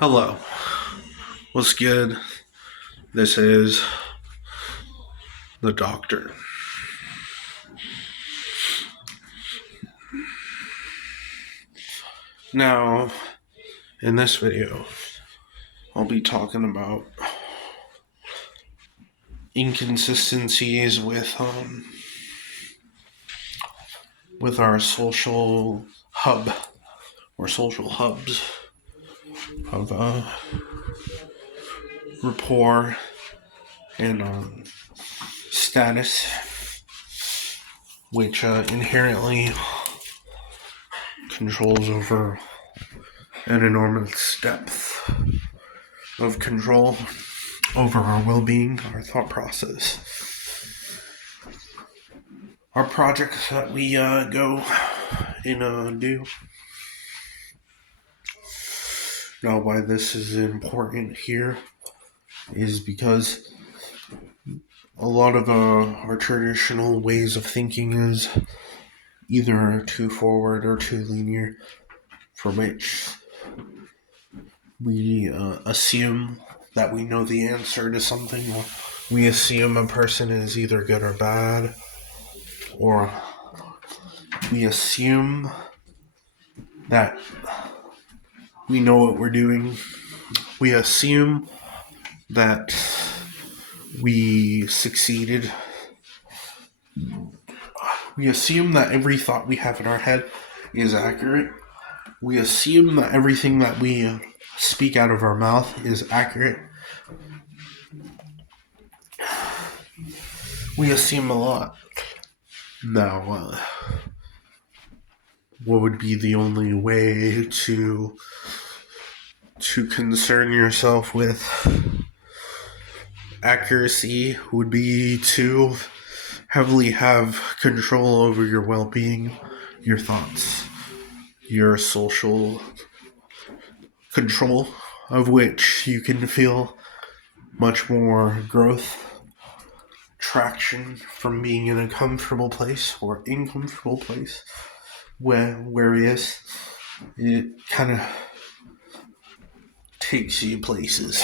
Hello, what's good? This is the doctor. Now, in this video, I'll be talking about inconsistencies with our social hub or social hubs of rapport and status, which inherently controls over an enormous depth of control over our well-being, our thought process, our projects that we go and do. Now, why this is important here is because a lot of our traditional ways of thinking is either too forward or too linear, for which we assume that we know the answer to something. We assume a person is either good or bad, or we assume that we know what we're doing. We assume that we succeeded. We assume that every thought we have in our head is accurate. We assume that everything that we speak out of our mouth is accurate. We assume a lot. Now, what would be the only way to concern yourself with accuracy would be to heavily have control over your well-being, your thoughts, your social control, of which you can feel much more growth, traction from being in a comfortable place or uncomfortable place, whereas it kind of takes you places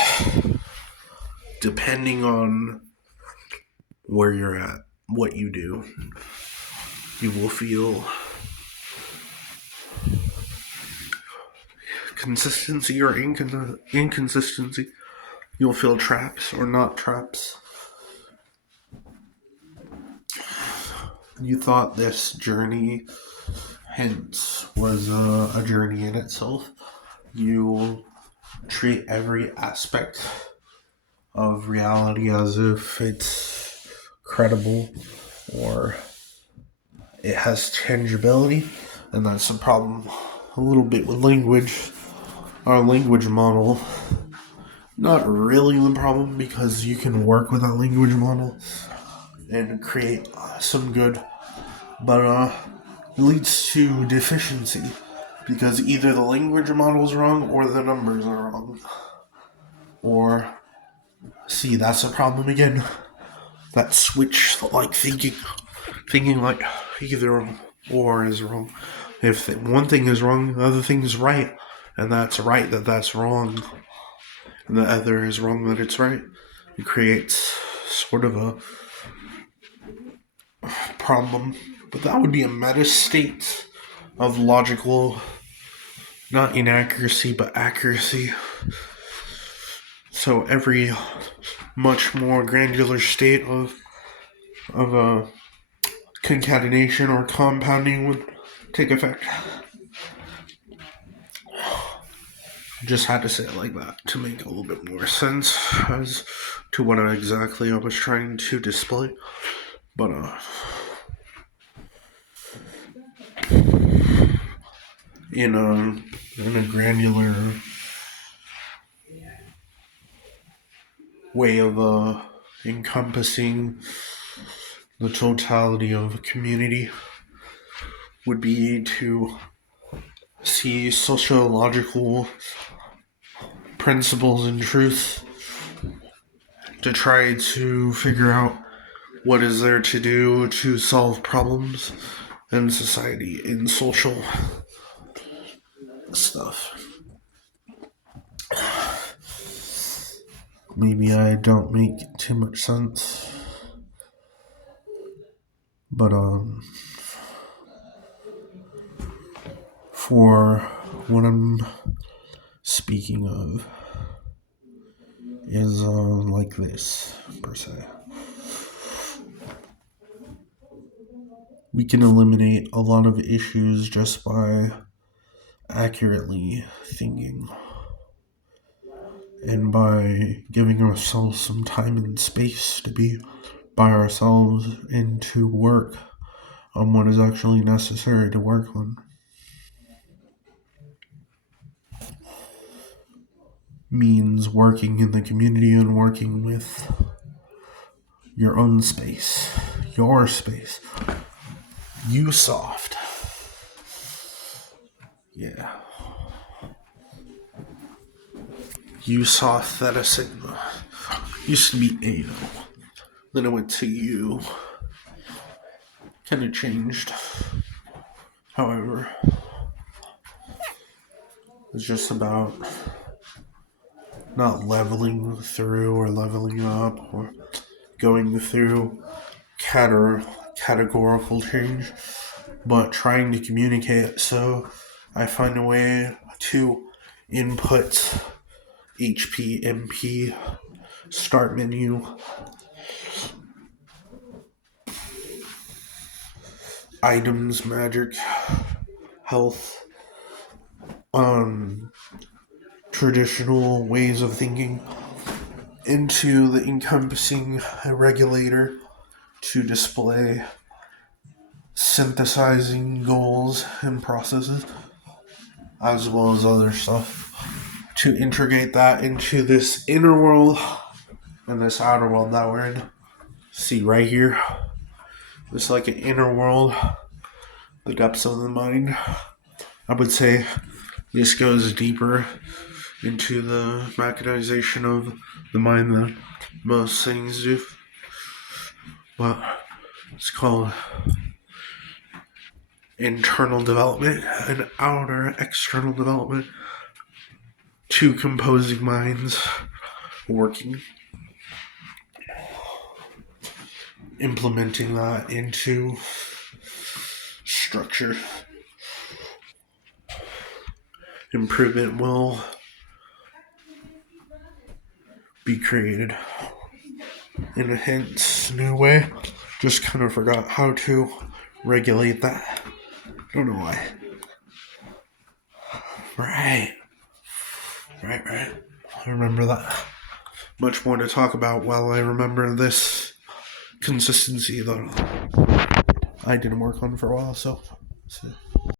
depending on where you're at, what you do. You will feel consistency or inconsistency. You'll feel traps or not traps. You thought this journey, hence, was a journey in itself. You treat every aspect of reality as if it's credible or it has tangibility, and that's the problem a little bit with language. Our language model, not really the problem, because you can work with that language model and create some good, but it leads to deficiency, because either the language model is wrong or the numbers are wrong. Or, see, that's the problem again. That switch, like thinking like either or is wrong. If one thing is wrong, the other thing is right, and that's right that that's wrong, and the other is wrong that it's right. It creates sort of a problem, but that would be a meta state of logical, not inaccuracy, but accuracy. So every much more granular state of a concatenation or compounding would take effect. Just had to say it like that to make a little bit more sense as to what exactly I was trying to display. But in a granular way of encompassing the totality of a community would be to see sociological principles and truths, to try to figure out what is there to do to solve problems in society, in social stuff. Maybe I don't make too much sense, but for what I'm speaking of is like this per se. We can eliminate a lot of issues just by accurately thinking and by giving ourselves some time and space to be by ourselves and to work on what is actually necessary to work on. Means working in the community and working with your own space, your space. Usoft. Yeah. Usoft Theta Sigma. Used to be Ada. Then it went to U. Kind of changed. However, it's just about not leveling through or leveling up or going through categorical change, but trying to communicate. So I find a way to input HP, MP, start menu, items, magic, health, traditional ways of thinking into the encompassing regulator to display synthesizing goals and processes, as well as other stuff, to integrate that into this inner world and this outer world that we're in. See right here, it's like an inner world, the depths of the mind. I would say this goes deeper into the mechanization of the mind than most things do. But it's called internal development and outer external development. Two composing minds working, implementing that into structure. Improvement will be created in a hence new way. Just kind of forgot how to regulate that. Don't know why. Right. I remember that. Much more to talk about while I remember this consistency that I didn't work on for a while, so